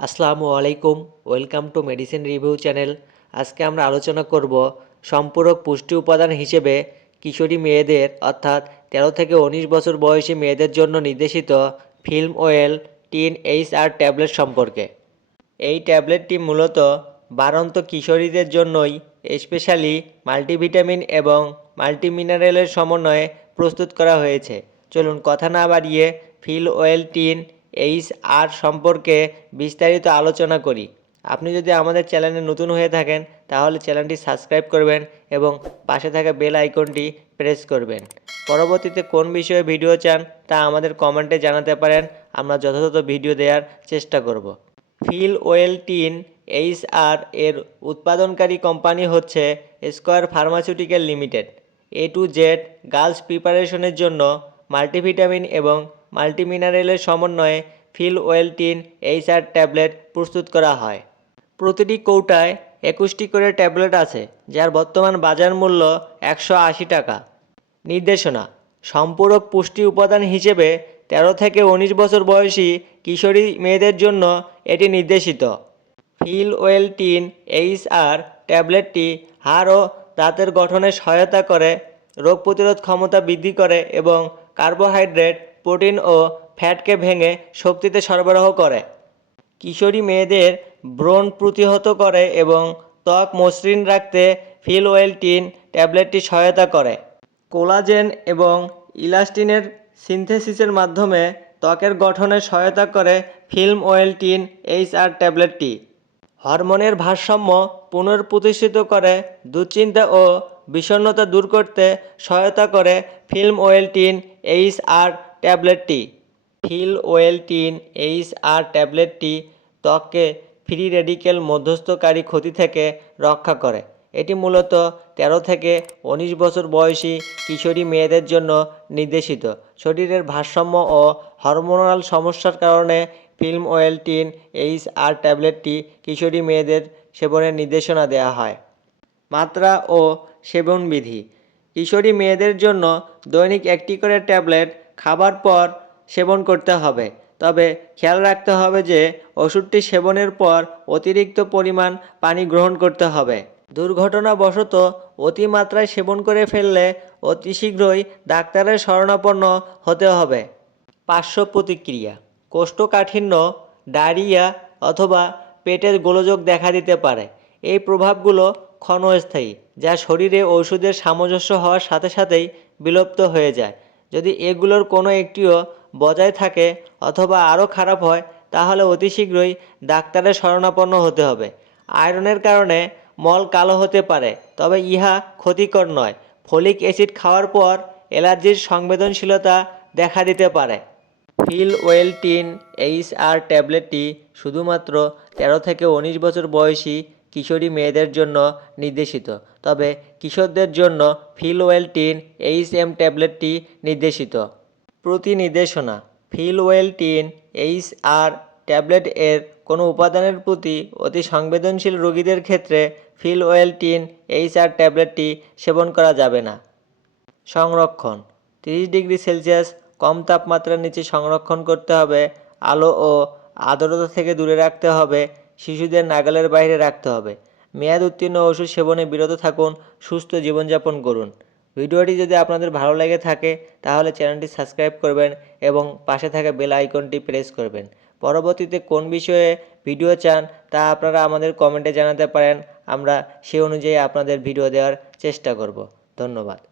আসসালামু আলাইকুম, welcome to medicine review channel. আজকে আমরা আলোচনা করব সম্পূরক পুষ্টি উপাদান হিসেবে কিশোরী মেয়েদের, অর্থাৎ তেরো থেকে উনিশ বছর বয়সী মেয়েদের জন্য নির্দেশিত film well teen H R tablet সম্পর্কে। এই ট্যাবলেটটি মূলত বারন্ত কিশোরীদের জন্যই স্পেশালি মাল্টিভিটামিন এবং মাল্টিমিনারেলের সমন্বয়ে প্রস্তুত করা হয়েছে। চলুন কথা না বাড়িয়ে fill well teen H R সম্পর্কে বিস্তারিত আলোচনা করি। আপনি যদি আমাদের চ্যানেলে নতুন হয়ে থাকেন, তাহলে চ্যানেলটি সাবস্ক্রাইব করবেন এবং পাশে থাকা বেল আইকনটি প্রেস করবেন। পরবর্তীতে কোন বিষয়ে ভিডিও চান, তা আমাদের কমেন্টে জানাতে পারেন। আমরা যথাযথ ভিডিও দেওয়ার চেষ্টা করব। Fill well teen H R এর উৎপাদনকারী কোম্পানি হচ্ছে square pharmaceutical limited. A to Z girls প্রিপারেশনের জন্য মাল্টিভিটামিন এবং মাল্টিমিনারেলের সমন্বয়ে fill well teen H R tablet প্রস্তুত করা হয়। প্রতিটি কৌটায় একুশটি করে ট্যাবলেট আছে, যার বর্তমান বাজার মূল্য একশো আশি টাকা। নির্দেশনা, সম্পূরক পুষ্টি উপাদান হিসেবে তেরো থেকে উনিশ বছর বয়সী কিশোরী মেয়েদের জন্য এটি নির্দেশিত। Fill well teen H R ট্যাবলেটটি হাড় ও দাঁতের গঠনে সহায়তা করে, রোগ প্রতিরোধ ক্ষমতা বৃদ্ধি করে এবং কার্বোহাইড্রেট, প্রোটিন ও ফ্যাটকে ভেঙে শক্তিতে সরবরাহ করে। কিশোরী মেয়েদের ব্রণ প্রতিহত করে এবং ত্বক মসৃণ রাখতে ফিল ওয়েল টিন ট্যাবলেটটি সহায়তা করে। কোলাজেন এবং ইলাস্টিনের সিনথেসিসের মাধ্যমে ত্বকের গঠনে সহায়তা করে film well teen H R ট্যাবলেটটি। হরমোনের ভারসাম্য পুনর্প্রতিষ্ঠিত করে, দুশ্চিন্তা ও বিষণ্ণতা দূর করতে সহায়তা করে film well teen, H R ট্যাবলেটটি। Fill well teen, H R ট্যাবলেটটি ত্বককে ফ্রি রেডিকেল মধ্যস্থকারী ক্ষতি থেকে রক্ষা করে। এটি মূলত তেরো থেকে উনিশ বছর বয়সী কিশোরী মেয়েদের জন্য নির্দেশিত। শরীরের ভারসাম্য ও হরমোনাল সমস্যার কারণে film oil teen, H R ট্যাবলেটটি কিশোরী মেয়েদের সেবনের নির্দেশনা দেওয়া হয়। মাত্রা ও সেবনবিধি। কিশোরী মেয়েদের জন্য দৈনিক একটি করে ট্যাবলেট খাবার পর সেবন করতে হবে। তবে খেয়াল রাখতে হবে যে ওষুধটি সেবনের পর অতিরিক্ত পরিমাণ পানি গ্রহণ করতে হবে। দুর্ঘটনাবশত অতিমাত্রায় সেবন করে ফেললে অতি শীঘ্রই ডাক্তারের শরণাপন্ন হতে হবে। পার্শ্ব প্রতিক্রিয়া। কোষ্ঠকাঠিন্য, ডায়রিয়া অথবা পেটের গোলযোগ দেখা দিতে পারে। এই প্রভাবগুলো ক্ষণস্থায়ী, যা শরীরে ওষুধের সামঞ্জস্য হওয়ার সাথে সাথেই বিলুপ্ত হয়ে যায়। যদি এগুলোর কোনো একটিও বজায় থাকে অথবা আরও খারাপ হয়, তাহলে অতি শীঘ্রই ডাক্তারের শরণাপন্ন হতে হবে। আয়রনের কারণে মল কালো হতে পারে, তবে ইহা ক্ষতিকর নয়। ফলিক অ্যাসিড খাওয়ার পর অ্যালার্জির সংবেদনশীলতা দেখা দিতে পারে। Fill well teen H R ট্যাবলেটটি শুধুমাত্র তেরো থেকে উনিশ বছর বয়সী কিশোরী মেয়েদের জন্য নির্দেশিত। তবে কিশোরদের জন্য fill well teen H M ট্যাবলেটটি নির্দেশিত। প্রতি নির্দেশনা fill well teen H R tablet এর কোনো উপাদানের প্রতি অতি সংবেদনশীল রোগীদের ক্ষেত্রে fill well teen H R ট্যাবলেটটি সেবন করা যাবে না। সংরক্ষণ, তিরিশ ডিগ্রি সেলসিয়াস কম তাপমাত্রার নিচে সংরক্ষণ করতে হবে, আলো ও আর্দ্রতা থেকে দূরে রাখতে হবে শিশুদের নাগালের বাইরে রাখতে হবে। মেয়াদ উত্তীর্ণ ওষুধ সেবনে বিরত থাকুন, সুস্থ জীবনযাপন করুন। ভিডিওটি যদি আপনাদের ভালো লেগে থাকে, তাহলে চ্যানেলটি সাবস্ক্রাইব করবেন এবং পাশে থাকা বেল আইকনটি প্রেস করবেন। পরবর্তীতে কোন বিষয়ে ভিডিও চান, তা আপনারা আমাদের কমেন্টে জানাতে পারেন। আমরা সে অনুযায়ী আপনাদের ভিডিও দেওয়ার চেষ্টা করব। ধন্যবাদ।